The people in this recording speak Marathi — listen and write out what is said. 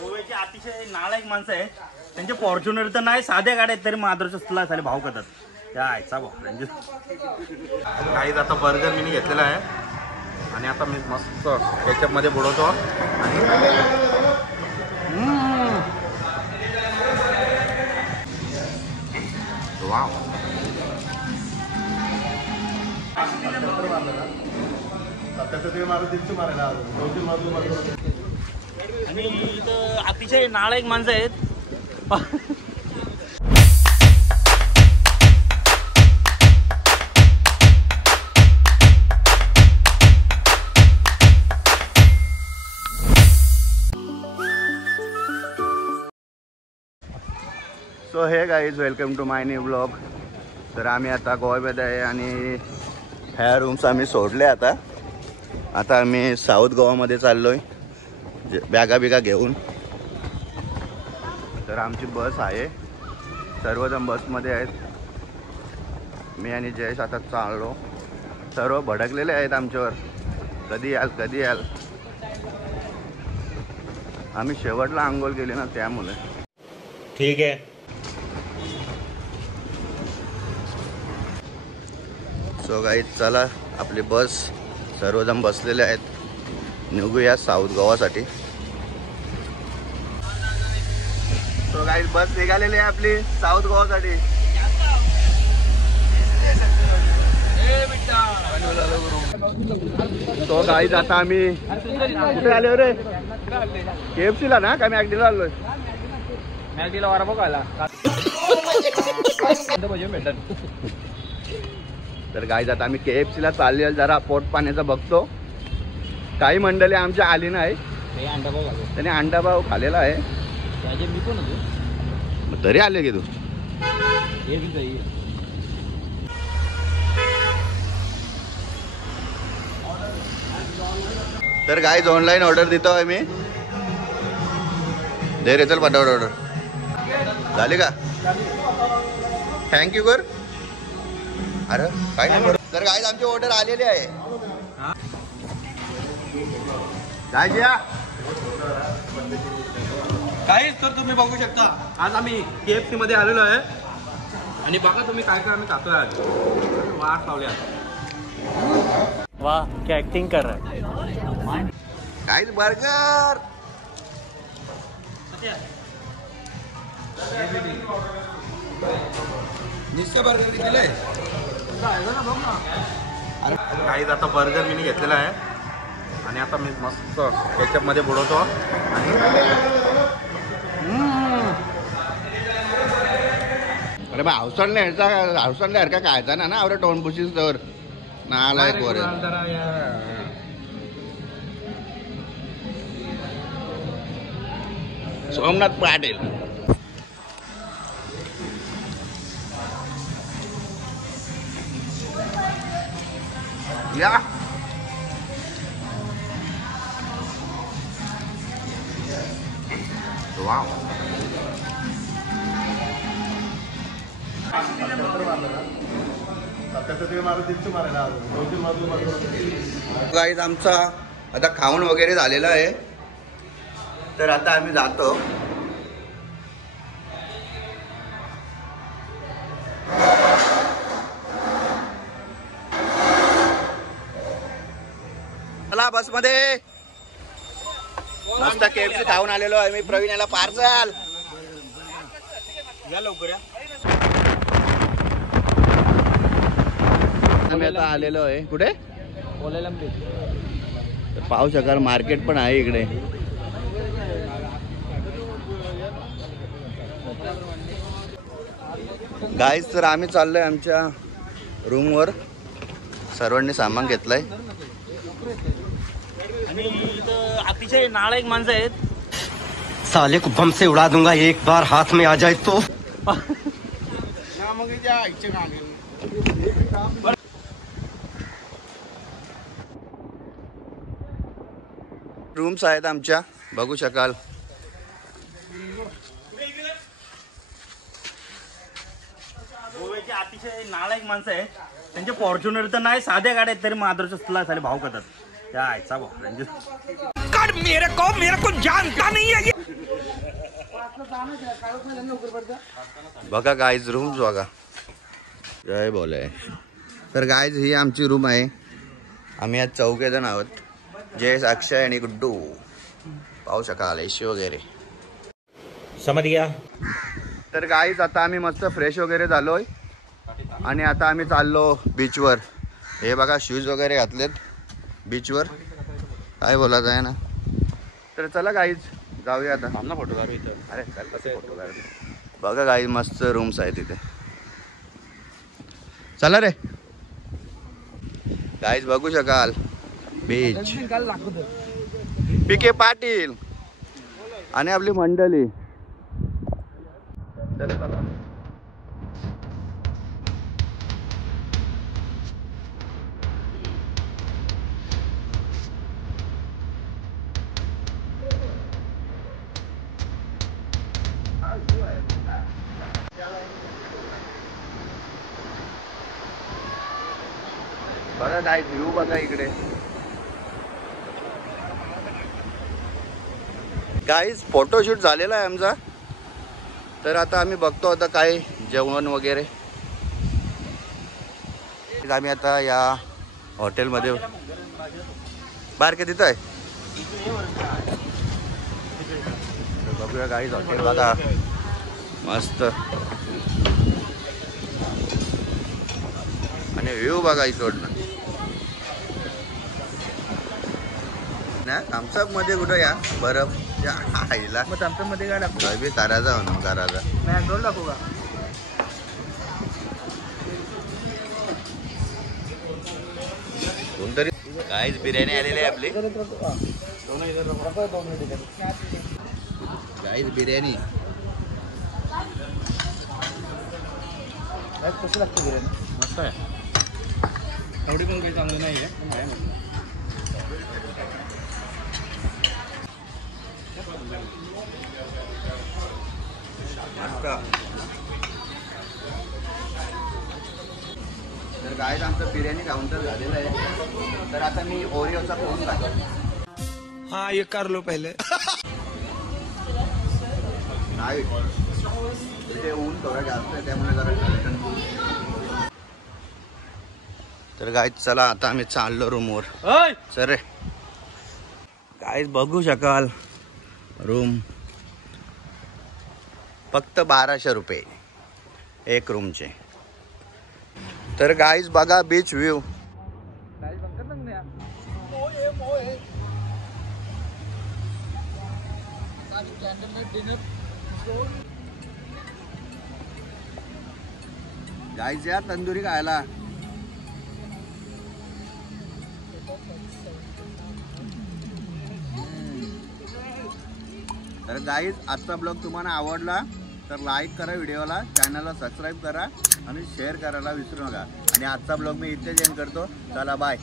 गोव्याचे अतिशय नालायक माणसं आहेत. त्यांचे फॉर्च्युनर तर नाही, साध्या गाड्या आहेत तरी माधुरच्या साले भाव करतात. त्या आयचा भाऊ काहीच. आता बर्गर मी घेतलेला आहे आणि आता मी मस्त केचप मध्ये बुडवतो आणि वाव. आणि इथं अतिशय नालायक माणसं आहेत. So hey guys, welcome to my new blog. तर आम्ही आता गोव्यामध्ये आहे आणि ह्या रूम्स आम्ही सोडले. आता आम्ही साऊथ गोवामध्ये चाललो आहे बॅगा बिगा घेऊन. तर आमची बस आहे, सर्वजण बसमध्ये आहेत. मी आणि जयेश आता चाललो. सर्व भडकलेले आहेत आमच्यावर, कधी याल कधी याल. आम्ही शेवटला आंघोळ केली ना त्यामुळे. ठीक आहे. सो गाईज चला, आपली बस सर्वजण बसलेले आहेत. निघूया साऊथ गोवासाठी. सो गाईज बस निघालेली आहे आपली साऊथ गोवासाठी. सो गाईज आता आम्ही कुठे आलो रे? KFC ला ना का मॅकडीला आलोय? मॅकडीला वारा बघायला. तर गाईज आता आम्ही KFC ला चालले. जरा पोट पाण्याचा बघतो. काही मंडळी आमच्या आली नाही, त्याने अंडा भाव खाल्लेला आहे. तरी आले की तू? तर गाईज ऑनलाईन ऑर्डर देतो आहे मी. दे रे, चल पटापट ऑर्डर झाली का? थँक्यू कर. अरे काय नाही. तर गाईज आमची ऑर्डर आलेली आहे. काहीच. तर तुम्ही बघू शकता आज आम्ही KFC मध्ये आलेलो आहे आणि बघा तुम्ही काय काय आम्ही खातोय आज. वाट लावल्या. वाह, क्या ऍक्टिंग कर रहा है. Guys burger. निश्चय बर्गर दिलंय. काहीच. आता बर्गर मी घेतलेला आहे आणि आता मी मस्त केचप मध्ये बुडवतो आणि अरे बा हौसंड खायचा ना अरे टोन पुशीस तर नाला एक वर. सोमनाथ पाटील. या वाव. गाईज आमचा आता खाऊन वगैरे झालेला आहे. तर आता आम्ही जातो. चला बसमध्ये मस्त KFC खाऊन आलेलो आहे मी. प्रवीण याला पार्सल या लवकर या. आम्ही आता आलेलो आहे कुठे? पाहू शकाल मार्केट पण आहे इकडे. गाईज तर आम्ही चाललोय आमच्या रूमवर. सर्वांनी सामान घेतलंय आणि इथं अतिशय नालायक माणसं आहेत. साले को बम से उड़ा दूंगा एक बार हाथ में आ जाए तो. रूम्स आहेत आमच्या, बघू शकाल. गोव्याचे अतिशय नालायक माणसं आहेत. त्यांचे फॉर्च्युनर तर नाही, साध्या गाड्या आहेत तरी माधुरच्या साले भाव करतात. त्या आयचा भाऊ मेरे को जानता नहीं है. बघा गाईज रूम्स बघा. जय बोले. तर गाईज ही आमची रूम आहे. आम्ही आज 4 जण आहोत. जयेश, अक्षय आणि गुड्डू. पाहू शकाल एसी वगैरे. समज गया. तर गाईज आता आम्ही मस्त फ्रेश वगैरे झालोय आणि आता आम्ही चाललो बीचवर. हे बघा शूज वगैरे घातलेत बीचवर. काय बोलायचं आहे ना. तर चला गाईज जाऊया आता. फोटो काढू इथं. अरे चल कसे फोटो काढू. बघा गाईज मस्त रूम्स आहे तिथे. चला रे गाईज बघू शकाल बीच. पीके पाटील आणि आपली मंडळी. बघा काय व्ह्यू बघा इकडे. गाईज फोटोशूट झालेला आहे आमचा. तर आता आम्ही बघतो आता काय जेवण वगैरे. आम्ही आता या हॉटेलमध्ये बाहेर का तिथं आहे. बघूया गाईज हॉटेल बघा मस्त. आणि व्ह्यू बघा इकडनं. आमचा मध्ये कुठं या बरफ या आईला. मग आमच्या मध्ये काय टाकतो. बी करायचा म्हणून करायचा. नाही दोन टाकू का. कोणतरी काहीच बिर्याणी आलेली आहे आपली. काहीच बिर्याणी कशी लागते बिर्याणी. मस्त आहे. एवढी पण काही चांगली नाही आहे. तर गाईज आमचं बिर्याणी काउंटर झालेलं आहे. तर आता मी ओरिओचा फोन टाकतो. हाँ ये कर लो पहले. नाही तिथे ऊन थोडं जास्त आहे त्यामुळे जरा. तर गाईज चला आता आम्ही चाललो रूमवर. चल रे गाईज बघू शकाल रूम फक्त 1200 रुपये एक रूमचे. तर गाईज बघा बीच व्ह्यू. गाईज या तंदुरी खायला. तर गाईज आजचा ब्लॉग तुम्हाला आवडला तर लाईक करा व्हिडिओला, चॅनलला सबस्क्राईब करा आणि शेअर करायला विसरू नका. आणि आजचा ब्लॉग मी इथेच एंड करतो. चला बाय.